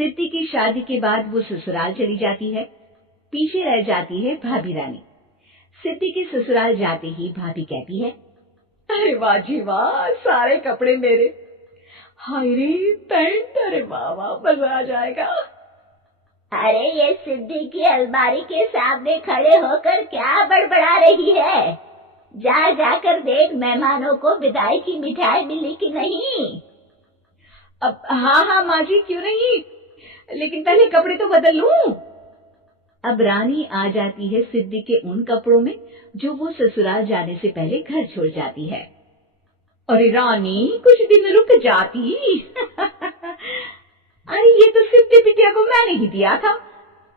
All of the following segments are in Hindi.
सिद्धि की शादी के बाद वो ससुराल चली जाती है। पीछे रह जाती है भाभी रानी। सिद्धि के ससुराल जाते ही भाभी कहती है, अरे वाह जी वाह, सारे कपड़े मेरे। हाय रे पैंट, अरे वाह वाह, मजा आ जाएगा। अरे ये सिद्धि की अलमारी के सामने खड़े होकर क्या बड़बड़ा रही है? जा जाकर देख मेहमानों को विदाई की मिठाई मिली कि नहीं। अब हाँ हाँ माँ जी, क्यों नहीं, लेकिन पहले कपड़े तो बदल लूं। अब रानी आ जाती है सिद्धि के उन कपड़ों में जो वो ससुराल जाने से पहले घर छोड़ जाती है। अरे रानी, कुछ दिन रुक जाती। अरे ये तो सिद्धि बिटिया को मैंने ही दिया था,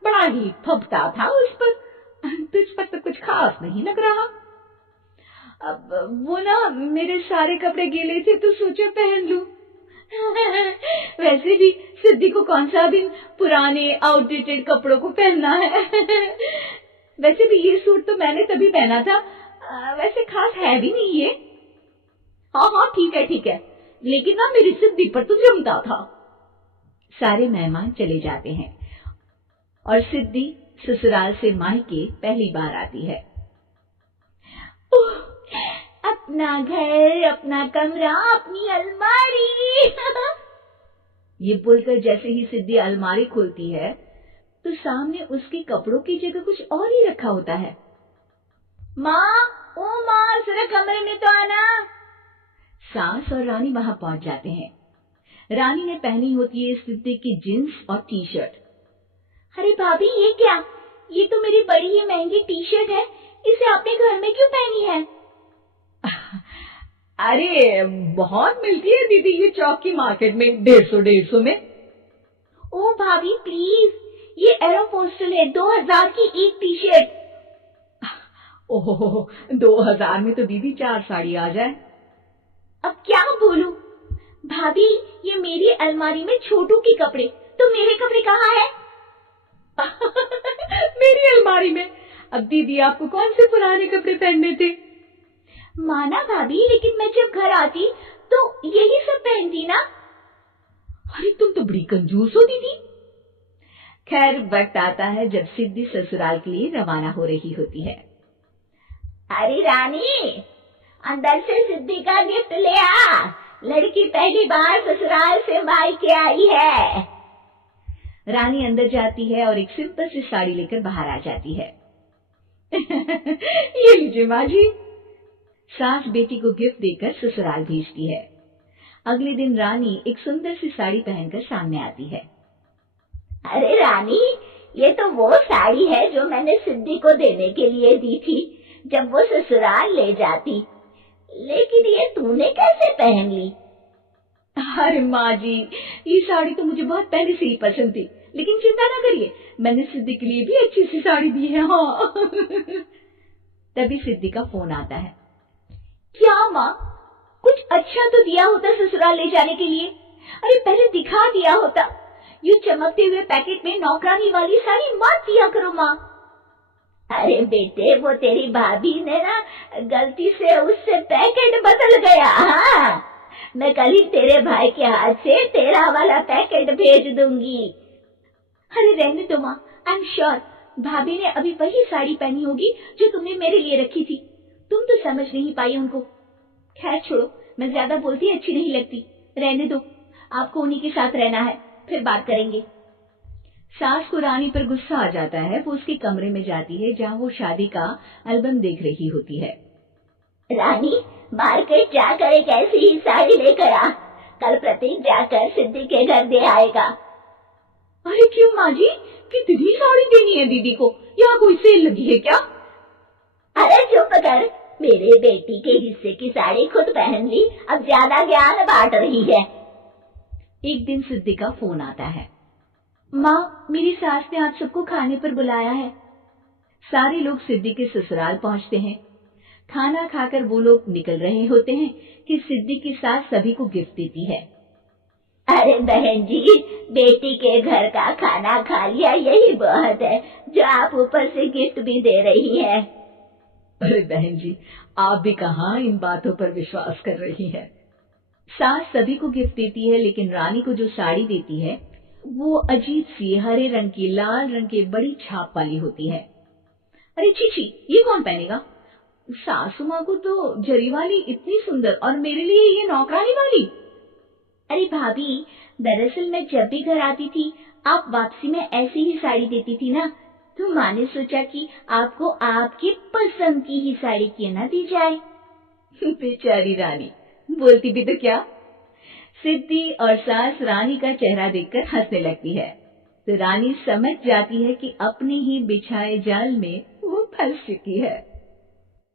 बड़ा ही फबता था उस पर, तुझ पर तो कुछ खास नहीं लग रहा। अब वो ना मेरे सारे कपड़े गीले थे तो सोचा पहन लूं। वैसे भी सिद्धि को कौन सा दिन पुराने आउटडेटेड कपड़ों को पहनना है। वैसे भी ये सूट तो मैंने तभी पहना था, वैसे खास है भी नहीं ये। हाँ हाँ ठीक है, लेकिन ना मेरी सिद्धि पर तो जमता था। सारे मेहमान चले जाते हैं और सिद्धि ससुराल से मायके पहली बार आती है। अपना घर, अपना कमरा, अपनी अलमारी। ये बोलकर जैसे ही सिद्धि अलमारी खोलती है तो सामने उसके कपड़ों की जगह कुछ और ही रखा होता है। माँ, ओ माँ, जरा कमरे में तो आना। सास और रानी वहां पहुंच जाते हैं। रानी ने पहनी होती है सिद्धि की जींस और टी शर्ट। अरे भाभी, ये क्या? ये तो मेरी बड़ी ही महंगी टी शर्ट है, इसे आपने घर में क्यों पहनी है? अरे बहुत मिलती है दीदी ये चौक की मार्केट में, 150 में। ओ भाभी प्लीज, ये एरोपोस्टल है, 2000 की एक टी शर्ट। ओहो, 2000 में तो दीदी 4 साड़ी आ जाए। अब क्या बोलूं? भाभी, ये मेरी अलमारी में छोटू के कपड़े, तो मेरे कपड़े कहाँ है? मेरी अलमारी में? अब दीदी आपको कौन से पुराने कपड़े पहनने थे? माना भाभी, लेकिन मैं जब घर आती तो यही सब पहनती ना। अरे तुम तो बड़ी कंजूस हो दीदी। खैर वक्त आता है जब सिद्धि ससुराल के लिए रवाना हो रही होती है। अरे रानी, अंदर से सिद्धि का गिफ्ट ले आ, लड़की पहली बार ससुराल से मायके आई है। रानी अंदर जाती है और एक सिंपल सी साड़ी लेकर बाहर आ जाती है। ये लीजिए माँ जी। सास बेटी को गिफ्ट देकर ससुराल भेजती है। अगले दिन रानी एक सुंदर सी साड़ी पहनकर सामने आती है। अरे रानी, ये तो वो साड़ी है जो मैंने सिद्धि को देने के लिए दी थी जब वो ससुराल ले जाती, लेकिन ये तूने कैसे पहन ली? अरे माँ जी, ये साड़ी तो मुझे बहुत पहले से ही पसंद थी, लेकिन चिंता ना करिए, मैंने सिद्धि के लिए भी अच्छी सी साड़ी दी है। हाँ। तभी सिद्धि का फोन आता है। क्या माँ, कुछ अच्छा तो दिया होता ससुराल ले जाने के लिए। अरे पहले दिखा दिया होता। यूं चमकते हुए पैकेट में नौकरानी वाली साड़ी मत दिया करो माँ। अरे बेटे, वो तेरी भाभी ने ना गलती से उससे पैकेट बदल गया। हाँ, मैं कल ही तेरे भाई के हाथ से तेरा वाला पैकेट भेज दूंगी। अरे रहने दो माँ, आई एम श्योर भाभी ने अभी वही साड़ी पहनी होगी जो तुमने मेरे लिए रखी थी। तुम तो समझ नहीं पाई उनको। खैर छोड़ो, मैं ज्यादा बोलती अच्छी नहीं लगती, रहने दो, आपको उन्हीं के साथ रहना है, फिर बात करेंगे। सास को रानी पर गुस्सा आ जाता है। वो उसके कमरे में जाती है जहाँ वो शादी का एल्बम देख रही होती है। रानी, मार्केट जाकर एक ऐसी ही साड़ी लेकर आ, कल प्रतीक जाकर सिद्धि के घर दे आएगा। अरे क्यों माँ जी, कितनी साड़ी देनी है दीदी को? यहाँ कोई सेल लगी है क्या? अरे चुप कर, मेरे बेटी के हिस्से की साड़ी खुद पहन ली, अब ज्यादा ज्ञान बांट रही है। एक दिन सिद्धि का फोन आता है। माँ, मेरी सास ने आज सबको खाने पर बुलाया है। सारे लोग सिद्धि के ससुराल पहुंचते हैं। खाना खाकर वो लोग निकल रहे होते हैं कि सिद्धि की सास सभी को गिफ्ट देती है। अरे बहन जी, बेटी के घर का खाना खा लिया, यही बहुत है जो आप ऊपर से गिफ्ट भी दे रही है। अरे बहन जी, आप भी कहाँ इन बातों पर विश्वास कर रही हैं। सास सभी को गिफ्ट देती है, लेकिन रानी को जो साड़ी देती है वो अजीब सी हरे रंग की लाल रंग की बड़ी छाप वाली होती है। अरे छी, ये कौन पहनेगा? सासू माँ को तो जरी वाली इतनी सुंदर, और मेरे लिए ये नौकरानी वाली। अरे भाभी, दरअसल मैं जब भी घर आती थी आप वापसी में ऐसी ही साड़ी देती थी ना, तो माँ ने सोचा कि आपको आपकी पसंद की ही साड़ी क्यों ना दी जाए। बेचारी रानी, बोलती भी तो क्या। सिद्धि और सास रानी का चेहरा देखकर हंसने लगती है, तो रानी समझ जाती है कि अपने ही बिछाए जाल में वो फंस चुकी है।